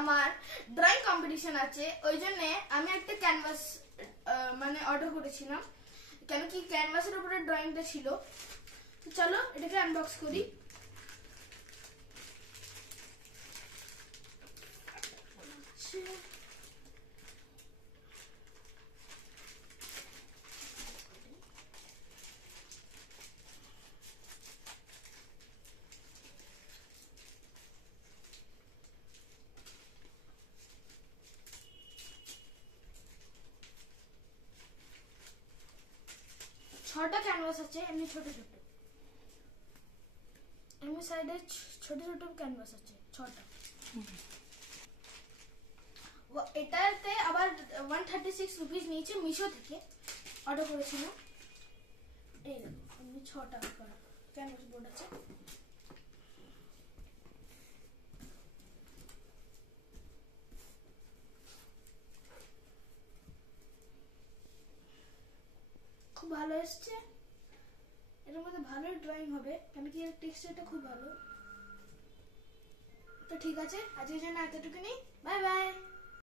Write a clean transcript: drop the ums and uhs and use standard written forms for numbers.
আমার drawing competition আছে, ওই জন্য আমি একটা ক্যানভাস মানে অর্ডার করেছিলাম, কেন কি ক্যানভাসের উপরে ড্রয়িংটা ছিল। তো চলো এটাকে আনবক্স করি। ছটা ক্যানভাস আছে, এমনি ছোট ছোট, এমনি সাইডে ছোট ছোট ক্যানভাস আছে ছটা। এটাতে আবার 136 রুপিস নিয়েছে, মিশো থেকে অর্ডার করেছিলাম। এই দেখো এমনি 6টা ক্যানভাস বোর্ড আছে। খুব ভালো এসছে, এর মধ্যে ভালো ড্রয়িং হবে, কেন কি এর টেক্সচারটা খুব ভালো। তো ঠিক আছে, আজকের জন্য এতটুকুনি, বাই বাই।